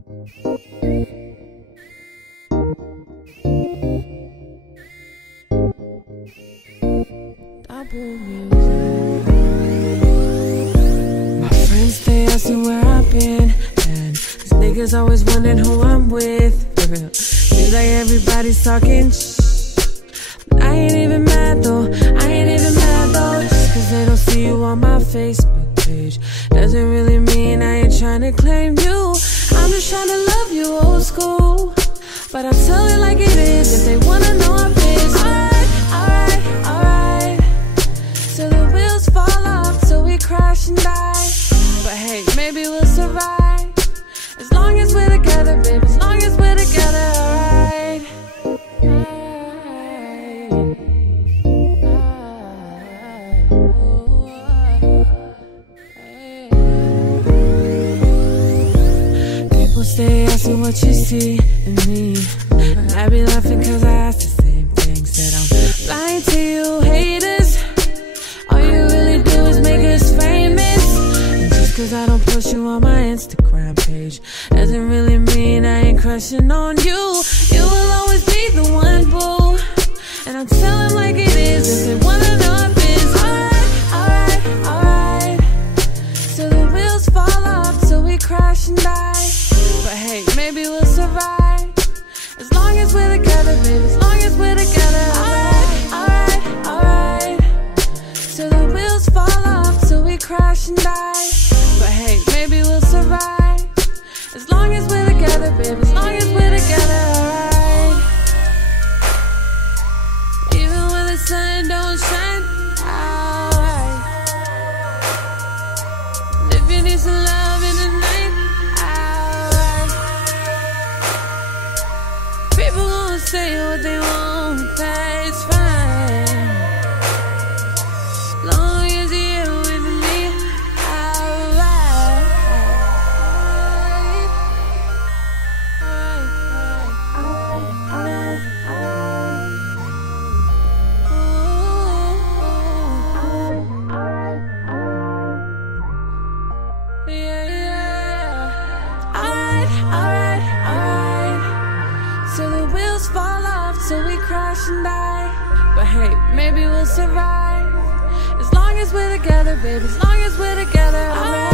Tapu music. My friends, they asking where I've been, and these niggas always wondering who I'm with. For real, seems like everybody's talking but I ain't even mad though, just cause they don't see you on my Facebook page doesn't really mean I ain't trying to claim you. I'm just trying to love you old school, but I tell it like it is. If they wanna know I'm biz, alright, till the wheels fall off, till we crash and die. But hey, maybe we'll survive, as long as we're together, baby, as long as we're together, alright. People stay asking what you see in me, and I be laughing cause I ask the same thing. Said I'm blind to you haters, all you really do is make us famous. And just cause I don't post you on my Instagram page doesn't really mean I ain't crushing on you. You will always be the one, boo, and I'll tell them like it is. If they wanna know I'm biz, alright, till the wheels fall off, till we crash and die. But hey, maybe we'll survive, as long as we're together, baby, as long as we're together, alright, till the wheels fall off, till we crash and die. But hey, maybe we'll survive, as long as we're together, baby, as long as we're together, alright. Even when the sun don't shine, alright. If you need some love in the night, alright. People gonna say what they want, that's fine, long as you're with me, alright. Alright, till the wheels fall off, till we crash and die. But hey, maybe we'll survive, as long as we're together, baby, as long as we're together, alright.